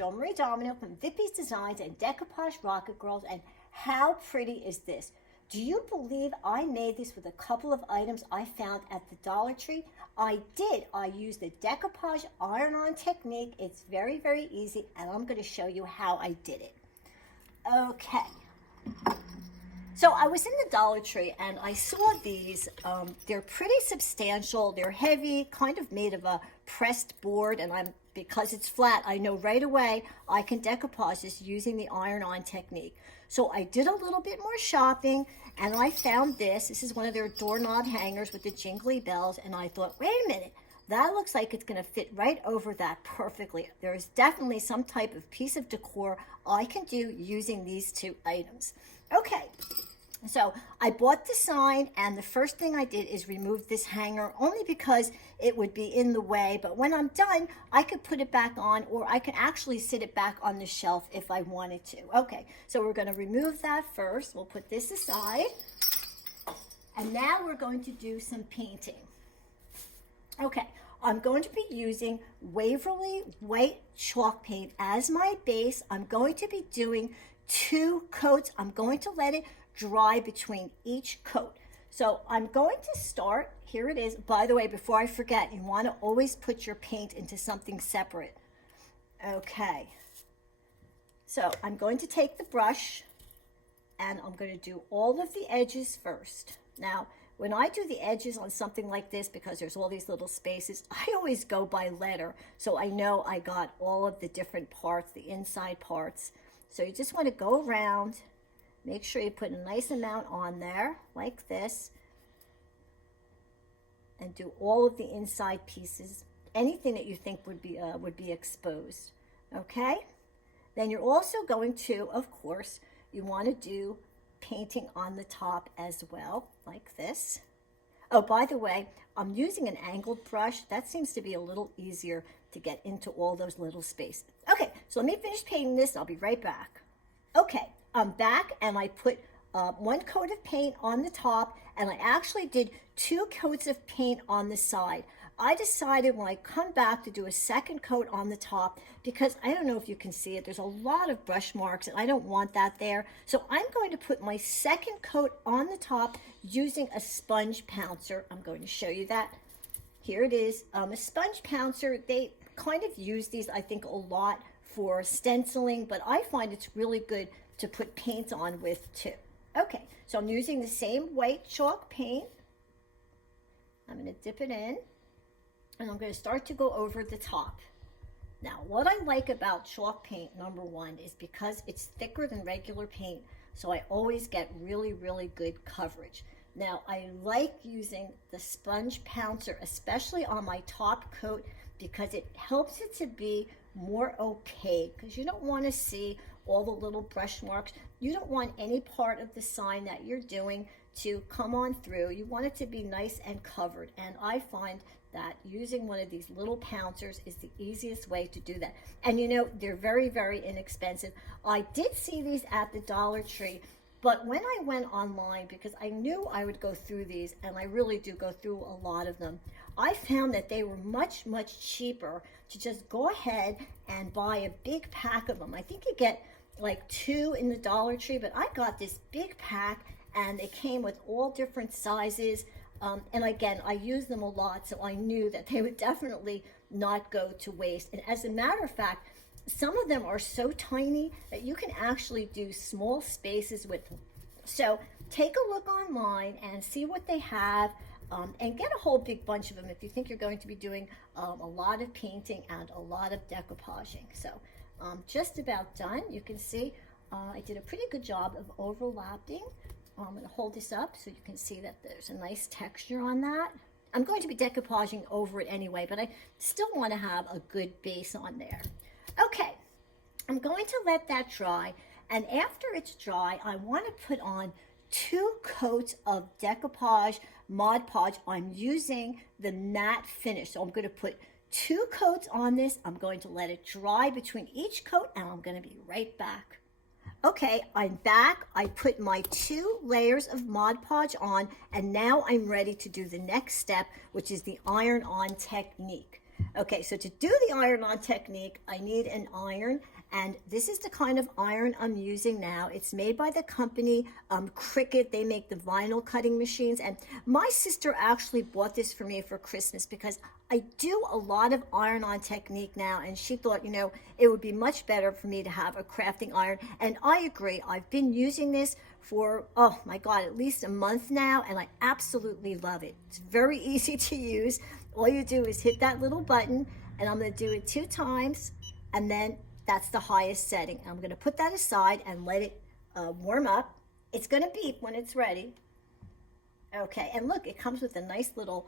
Joan-Marie from Vippy's Designs and Decoupage Rocket Girls, and how pretty is this? Do you believe I made this with a couple of items I found at the Dollar Tree? I did. I used the decoupage iron-on technique. It's very, very easy, and I'm going to show you how I did it. Okay. So I was in the Dollar Tree and I saw these. They're pretty substantial. They're heavy, kind of made of a pressed board, and because it's flat, I know right away I can decoupage this using the iron-on technique. So I did a little bit more shopping and I found this. This is one of their doorknob hangers with the jingly bells, and I thought, wait a minute, that looks like it's going to fit right over that perfectly. There is definitely some type of piece of decor I can do using these two items. Okay. So I bought the sign, and the first thing I did is remove this hanger, only because it would be in the way. But when I'm done, I could put it back on, or I could actually sit it back on the shelf if I wanted to. Okay, so we're going to remove that first. We'll put this aside. And now we're going to do some painting. Okay, I'm going to be using Waverly white chalk paint as my base. I'm going to be doing 2 coats. I'm going to let it dry between each coat. So I'm going to start, here it is. By the way, before I forget, you want to always put your paint into something separate. Okay. So I'm going to take the brush and I'm going to do all of the edges first. Now, when I do the edges on something like this, because there's all these little spaces, I always go by letter. So I know I got all of the different parts, the inside parts. So you just want to go around. Make sure you put a nice amount on there, like this, and do all of the inside pieces, anything that you think would be exposed, okay? Then you're also going to, of course, you want to do painting on the top as well, like this. Oh, by the way, I'm using an angled brush. That seems to be a little easier to get into all those little spaces. Okay, so let me finish painting this. I'll be right back. Okay. I'm back, and I put 1 coat of paint on the top, and I actually did 2 coats of paint on the side. I decided when I come back to do a 2nd coat on the top, because I don't know if you can see it, there's a lot of brush marks and I don't want that there. So I'm going to put my 2nd coat on the top using a sponge pouncer. I'm going to show you that. Here it is, a sponge pouncer. They kind of use these, I think, a lot for stenciling, but I find it's really good to put paint on with too. Okay, so I'm using the same white chalk paint. I'm going to dip it in, and I'm going to start to go over the top. Now, what I like about chalk paint, number 1, is because it's thicker than regular paint, so I always get really, really good coverage. Now, I like using the sponge pouncer, especially on my top coat, because it helps it to be more opaque, because you don't want to see all the little brush marks. You don't want any part of the sign that you're doing to come on through. You want it to be nice and covered, and I find that using one of these little pouncers is the easiest way to do that. And you know, they're very, very inexpensive. I did see these at the Dollar Tree, but when I went online, because I knew I would go through these, and I really do go through a lot of them, I found that they were much, much cheaper to just go ahead and buy a big pack of them. I think you get like 2 in the Dollar Tree, but I got this big pack, and they came with all different sizes. And again, I use them a lot, so I knew that they would definitely not go to waste. And as a matter of fact, some of them are so tiny that you can actually do small spaces with them. So take a look online and see what they have, and get a whole big bunch of them if you think you're going to be doing a lot of painting and a lot of decoupaging. So just about done. You can see I did a pretty good job of overlapping. I'm going to hold this up so you can see that there's a nice texture on that. I'm going to be decoupaging over it anyway, but I still want to have a good base on there. Okay, I'm going to let that dry, and after it's dry, I want to put on 2 coats of decoupage Mod Podge. I'm using the matte finish, so I'm going to put 2 coats on this. I'm going to let it dry between each coat, and I'm going to be right back. Okay, I'm back. I put my 2 layers of Mod Podge on, and now I'm ready to do the next step, which is the iron-on technique. Okay, so to do the iron-on technique, I need an iron, and this is the kind of iron I'm using now. It's made by the company Cricut. They make the vinyl cutting machines, and my sister actually bought this for me for Christmas because I do a lot of iron-on technique now, and she thought, you know, it would be much better for me to have a crafting iron, and I agree. I've been using this for, oh my God, at least a month now, and I absolutely love it. It's very easy to use. All you do is hit that little button, and I'm going to do it 2 times, and then that's the highest setting. I'm going to put that aside and let it warm up. It's going to beep when it's ready. Okay, and look, it comes with a nice little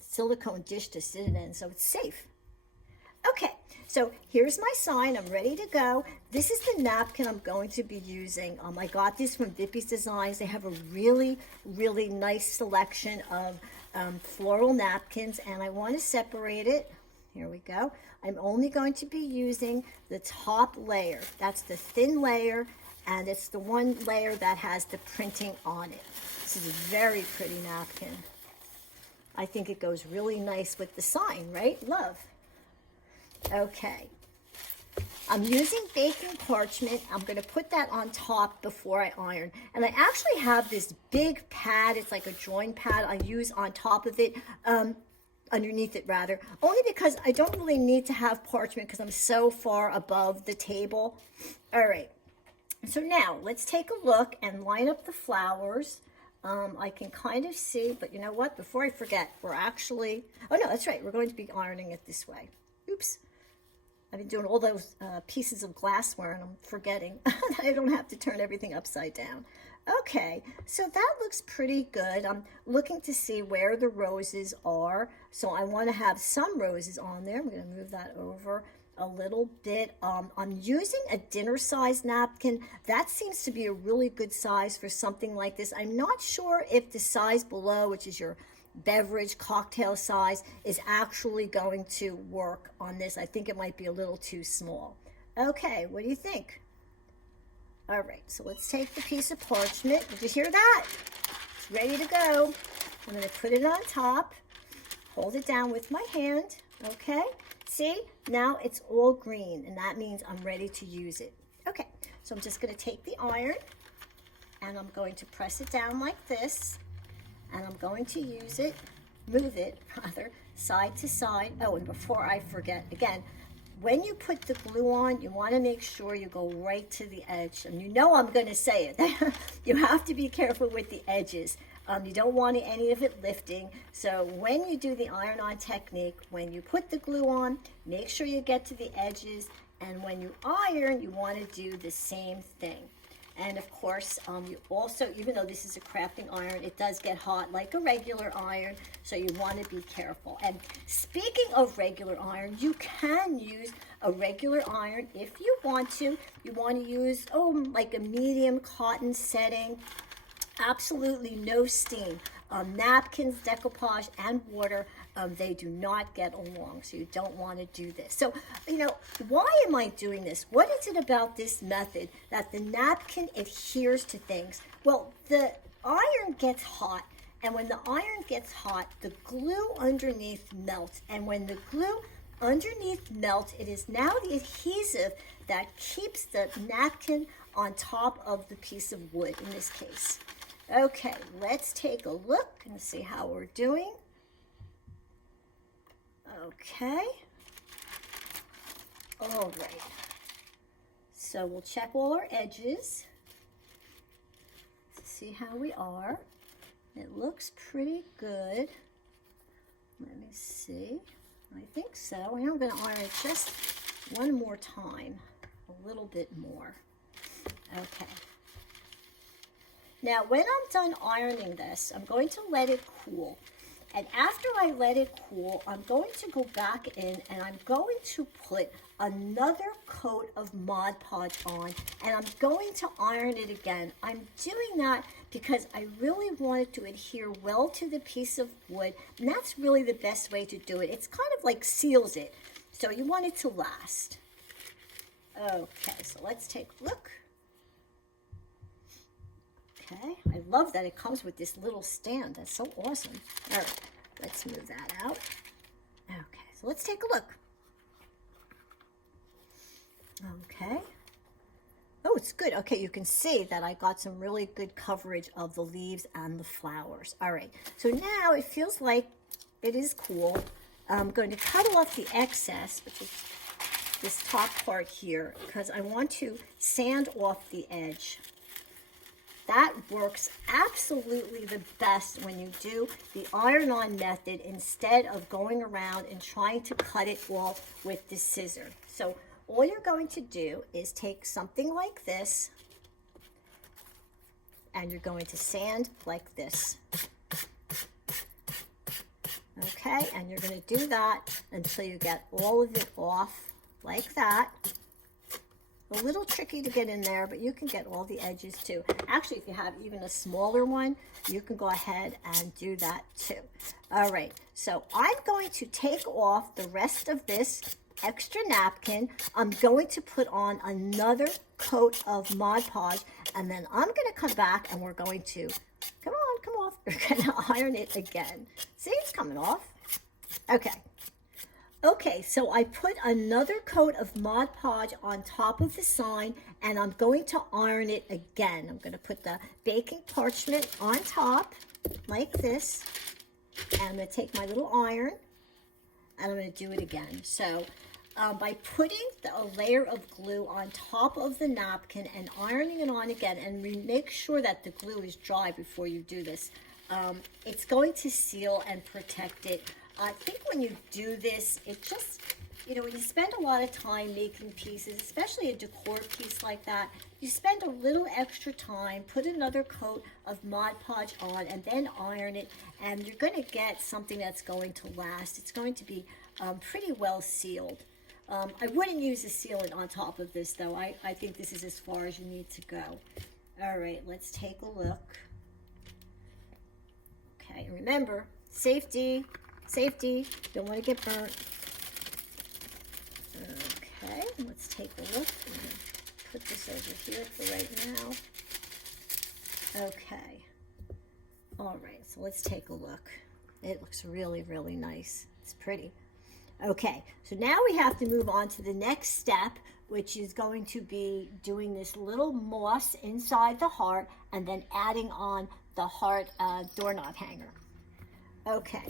silicone dish to sit it in, so it's safe. Okay, so here's my sign. I'm ready to go. This is the napkin I'm going to be using. I got this from Vippy's Designs. They have a really, really nice selection of floral napkins, and I want to separate it. Here we go. I'm only going to be using the top layer. That's the thin layer, and it's the one layer that has the printing on it. This is a very pretty napkin. I think it goes really nice with the sign, right? Love. Okay. I'm using baking parchment. I'm going to put that on top before I iron. And I actually have this big pad. It's like a drawing pad I use on top of it, underneath it rather, only because I don't really need to have parchment because I'm so far above the table. All right. So now let's take a look and line up the flowers. I can kind of see, but you know what? Before I forget, we're actually, oh no, that's right. We're going to be ironing it this way. Oops. I've been doing all those pieces of glassware and I'm forgetting. I don't have to turn everything upside down. Okay, so that looks pretty good. I'm looking to see where the roses are. So I want to have some roses on there. I'm going to move that over a little bit. I'm using a dinner size napkin. That seems to be a really good size for something like this. I'm not sure if the size below, which is your beverage cocktail size, is actually going to work on this. I think it might be a little too small. Okay, what do you think? All right, so let's take the piece of parchment. Did you hear that? It's ready to go. I'm going to put it on top, hold it down with my hand. Okay, see, now it's all green, and that means I'm ready to use it. Okay, so I'm just going to take the iron and I'm going to press it down like this. And I'm going to use it, move it rather, side to side. Oh, and before I forget, again, when you put the glue on, you want to make sure you go right to the edge. And you know I'm going to say it. You have to be careful with the edges. You don't want any of it lifting. So when you do the iron-on technique, when you put the glue on, make sure you get to the edges. And when you iron, you want to do the same thing. And of course, you also, even though this is a crafting iron, it does get hot like a regular iron, so you want to be careful. And speaking of regular iron, you can use a regular iron if you want to. You want to use, like a medium cotton setting, absolutely no steam. Napkins, decoupage, and water, they do not get along, so you don't want to do this. So, you know, why am I doing this? What is it about this method that the napkin adheres to things? Well, the iron gets hot, and when the iron gets hot, the glue underneath melts, and when the glue underneath melts, it is now the adhesive that keeps the napkin on top of the piece of wood in this case. Okay, let's take a look and see how we're doing. Okay. All right. So we'll check all our edges to see how we are. It looks pretty good. Let me see. I think so. And I'm going to iron it just one more time, a little bit more. Okay. Now, when I'm done ironing this, I'm going to let it cool. And after I let it cool, I'm going to go back in and I'm going to put another coat of Mod Podge on, and I'm going to iron it again. I'm doing that because I really want it to adhere well to the piece of wood, and that's really the best way to do it. It's kind of like seals it, so you want it to last. Okay, so let's take a look. Okay, I love that it comes with this little stand. That's so awesome. All right, let's move that out. Okay, So let's take a look. Okay. Oh, it's good. Okay, you can see that I got some really good coverage of the leaves and the flowers. All right, so now it feels like it is cool. I'm going to cut off the excess, which is this top part here, because I want to sand off the edge. That works absolutely the best when you do the iron-on method instead of going around and trying to cut it off with the scissor. So all you're going to do is take something like this, and you're going to sand like this. Okay, and you're going to do that until you get all of it off like that. A little tricky to get in there, but you can get all the edges too. Actually, if you have even a smaller one, you can go ahead and do that too. All right, so I'm going to take off the rest of this extra napkin. I'm going to put on another coat of Mod Podge, and then I'm going to come back and we're going to, come off. We're going to iron it again. See, it's coming off. Okay. Okay, so I put another coat of Mod Podge on top of the sign, and I'm going to iron it again. I'm going to put the baking parchment on top like this, and I'm going to take my little iron, and I'm going to do it again. So by putting a layer of glue on top of the napkin and ironing it on again, and make sure that the glue is dry before you do this, it's going to seal and protect it. I think when you do this, it just, you know, when you spend a lot of time making pieces, especially a decor piece like that, you spend a little extra time, put another coat of Mod Podge on, and then iron it, and you're going to get something that's going to last. It's going to be pretty well sealed. I wouldn't use a sealant on top of this, though. I think this is as far as you need to go. All right, let's take a look. Okay, remember, safety. Safety, don't want to get burnt. Okay, let's take a look. I'm going to put this over here for right now. Okay. All right, so let's take a look. It looks really, really nice. It's pretty. Okay, so now we have to move on to the next step, which is going to be doing this little moss inside the heart and then adding on the heart doorknob hanger. Okay.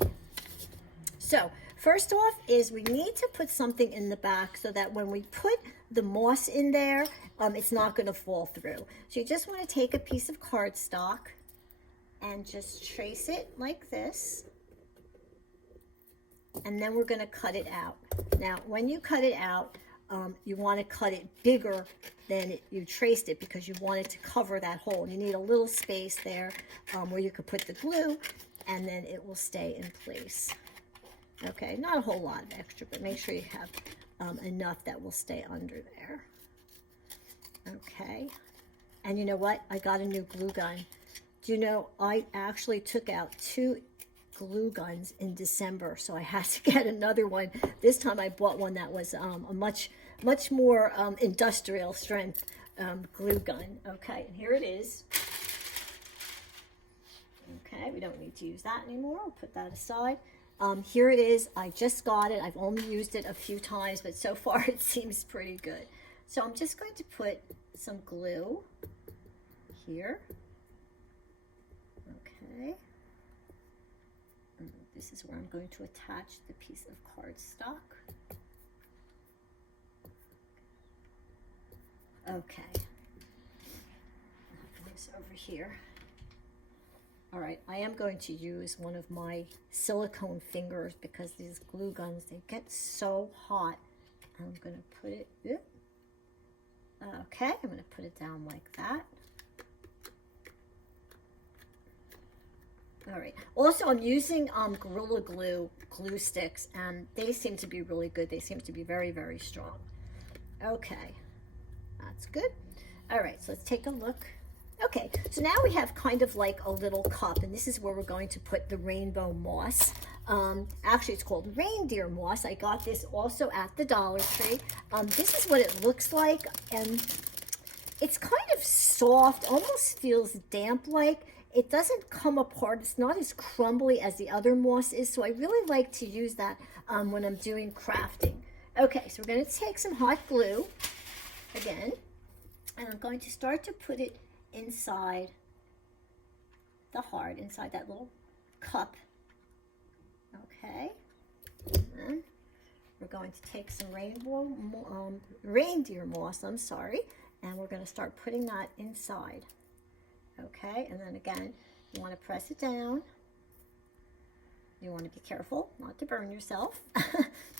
So first off is we need to put something in the back so that when we put the moss in there, it's not going to fall through. So you just want to take a piece of cardstock and just trace it like this. And then we're going to cut it out. Now, when you cut it out, you want to cut it bigger than you traced it because you want it to cover that hole. You need a little space there where you could put the glue, and then it will stay in place. Okay, not a whole lot of extra, but make sure you have enough that will stay under there. Okay, and you know what? I got a new glue gun. Do you know, I actually took out 2 glue guns in December, so I had to get another one. This time I bought one that was a much more industrial strength glue gun. Okay, and here it is. Okay, we don't need to use that anymore. I'll put that aside. Here it is. I just got it. I've only used it a few times, but so far it seems pretty good. So I'm just going to put some glue here. Okay. And this is where I'm going to attach the piece of cardstock. Okay. Put this over here. All right, I am going to use one of my silicone fingers because these glue guns, they get so hot. I'm going to put it, okay, I'm going to put it down like that. All right, also I'm using Gorilla Glue sticks, and they seem to be really good. They seem to be very, very strong. Okay, that's good. All right, so let's take a look. Okay, so now we have kind of like a little cup, and this is where we're going to put the rainbow moss. Actually, it's called reindeer moss. I got this also at the Dollar Tree. This is what it looks like, and it's kind of soft, almost feels damp-like. it doesn't come apart. It's not as crumbly as the other moss is, so I really like to use that when I'm doing crafting. Okay, so we're going to take some hot glue again, and I'm going to start to put it inside the heart, inside that little cup. Okay, and then we're going to take some reindeer moss, I'm sorry, and we're going to start putting that inside. Okay, and then again, you want to press it down. You want to be careful not to burn yourself.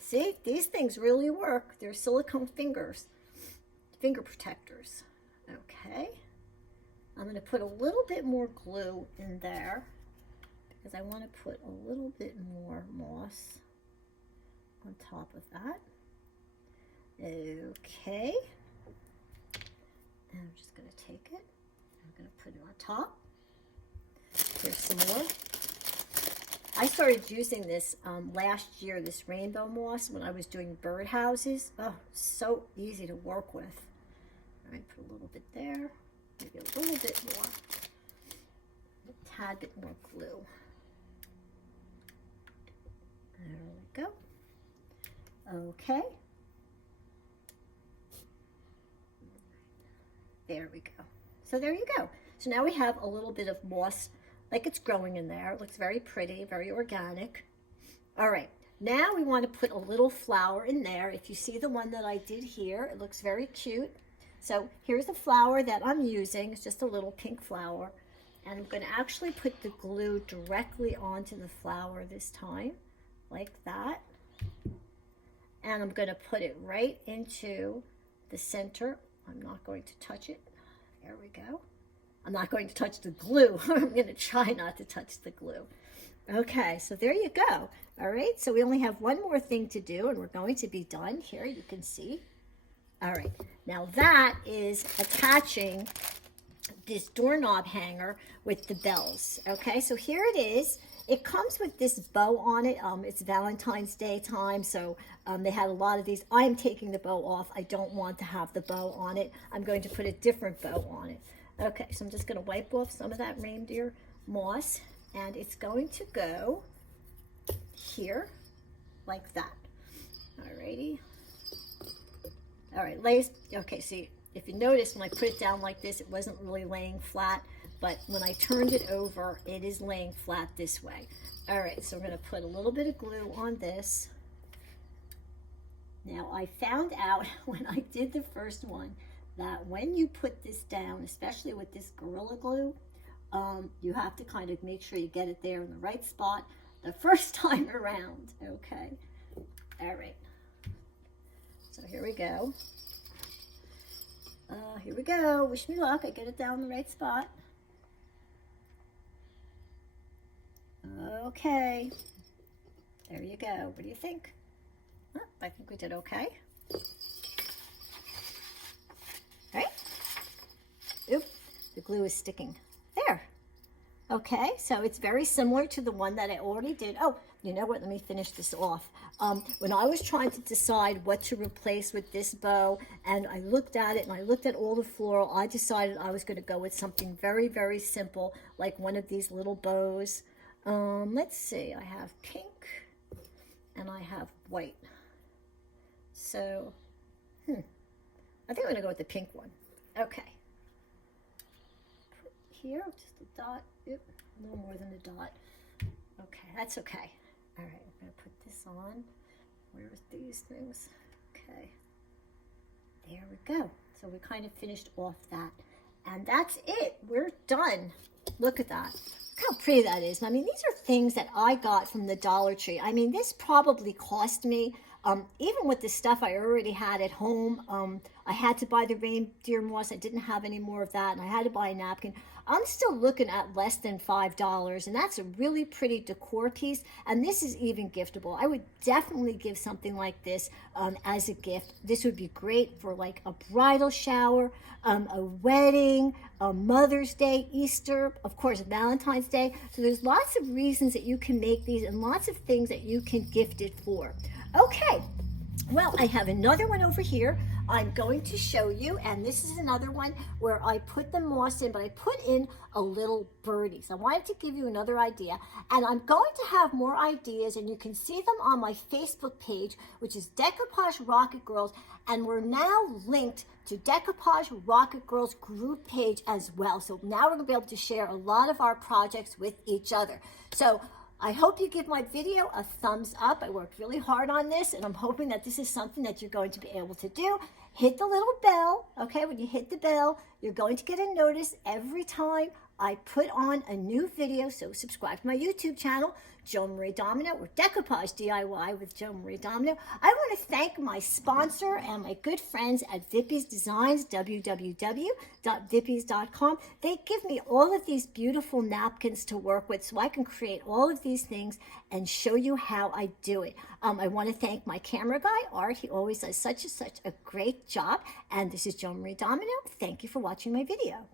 See, these things really work. They're silicone finger protectors. Okay, I'm going to put a little bit more glue in there because I want to put a little bit more moss on top of that. Okay, and I'm just going to take it. I'm going to put it on top. Here's some more. I started using this last year, this rainbow moss, when I was doing birdhouses. Oh, so easy to work with. All right, put a little bit there, maybe a little bit more, a tad bit more glue. There we go. Okay. There we go. So there you go. So now we have a little bit of moss, like it's growing in there. It looks very pretty, very organic. All right, now we want to put a little flower in there. If you see the one that I did here, it looks very cute. So here's the flower that I'm using. It's just a little pink flower. And I'm going to actually put the glue directly onto the flower this time, like that. And I'm going to put it right into the center. I'm not going to touch it. There we go. I'm not going to touch the glue. I'm going to try not to touch the glue. Okay, so there you go. All right, so we only have one more thing to do, and we're going to be done. Here, you can see. All right, now that is attaching this doorknob hanger with the bells. Okay, so here it is. It comes with this bow on it. It's Valentine's Day time, so they had a lot of these. I'm taking the bow off. I don't want to have the bow on it. I'm going to put a different bow on it. Okay, so I'm just going to wipe off some of that reindeer moss, and it's going to go here, like that. Alrighty. All right, okay, see, if you notice, when I put it down like this, it wasn't really laying flat, but when I turned it over, it is laying flat this way. All right, so we're going to put a little bit of glue on this. Now, I found out when I did the first one that when you put this down, especially with this Gorilla Glue, you have to kind of make sure you get it there in the right spot the first time around. Okay, all right. So here we go. Here we go. Wish me luck. I get it down in the right spot. Okay. There you go. What do you think? Oh, I think we did okay. Right? Oop, the glue is sticking. There. Okay, so it's very similar to the one that I already did. Oh, you know what? Let me finish this off. When I was trying to decide what to replace with this bow, and I looked at it and I looked at all the floral, I decided I was going to go with something very, very simple, like one of these little bows. Let's see, I have pink and I have white. So, I think I'm going to go with the pink one. Okay. Here, just a dot. Oop, a little more than a dot. Okay, that's okay. All right, I'm going to put this on. Where are these things? Okay. There we go. So we kind of finished off that. And that's it. We're done. Look at that. Look how pretty that is. I mean, these are things that I got from the Dollar Tree. I mean, this probably cost me, even with the stuff I already had at home, I had to buy the reindeer moss. I didn't have any more of that, and I had to buy a napkin. I'm still looking at less than $5, and that's a really pretty decor piece, and this is even giftable. I would definitely give something like this as a gift. This would be great for like a bridal shower, a wedding, a Mother's Day, Easter, of course, Valentine's Day. So there's lots of reasons that you can make these and lots of things that you can gift it for. Okay, Well, I have another one over here I'm going to show you, and this is another one where I put the moss in, but I put in a little birdie. So I wanted to give you another idea, and I'm going to have more ideas, and you can see them on my Facebook page, which is Decoupage Rocket Girls, and we're now linked to Decoupage Rocket Girls group page as well. So now we're going to be able to share a lot of our projects with each other. So I hope you give my video a thumbs up. I worked really hard on this, and I'm hoping that this is something that you're going to be able to do. Hit the little bell, okay? When you hit the bell, you're going to get a notice every time I put on a new video. So subscribe to my YouTube channel, Joan-Marie Domino, or Decoupage D.I.Y. with Joan-Marie Domino. I want to thank my sponsor and my good friends at Vippy's Designs, www.vippys.com. They give me all of these beautiful napkins to work with so I can create all of these things and show you how I do it. I want to thank my camera guy, Art. He always does such a great job. And this is Joan-Marie Domino. Thank you for watching my video.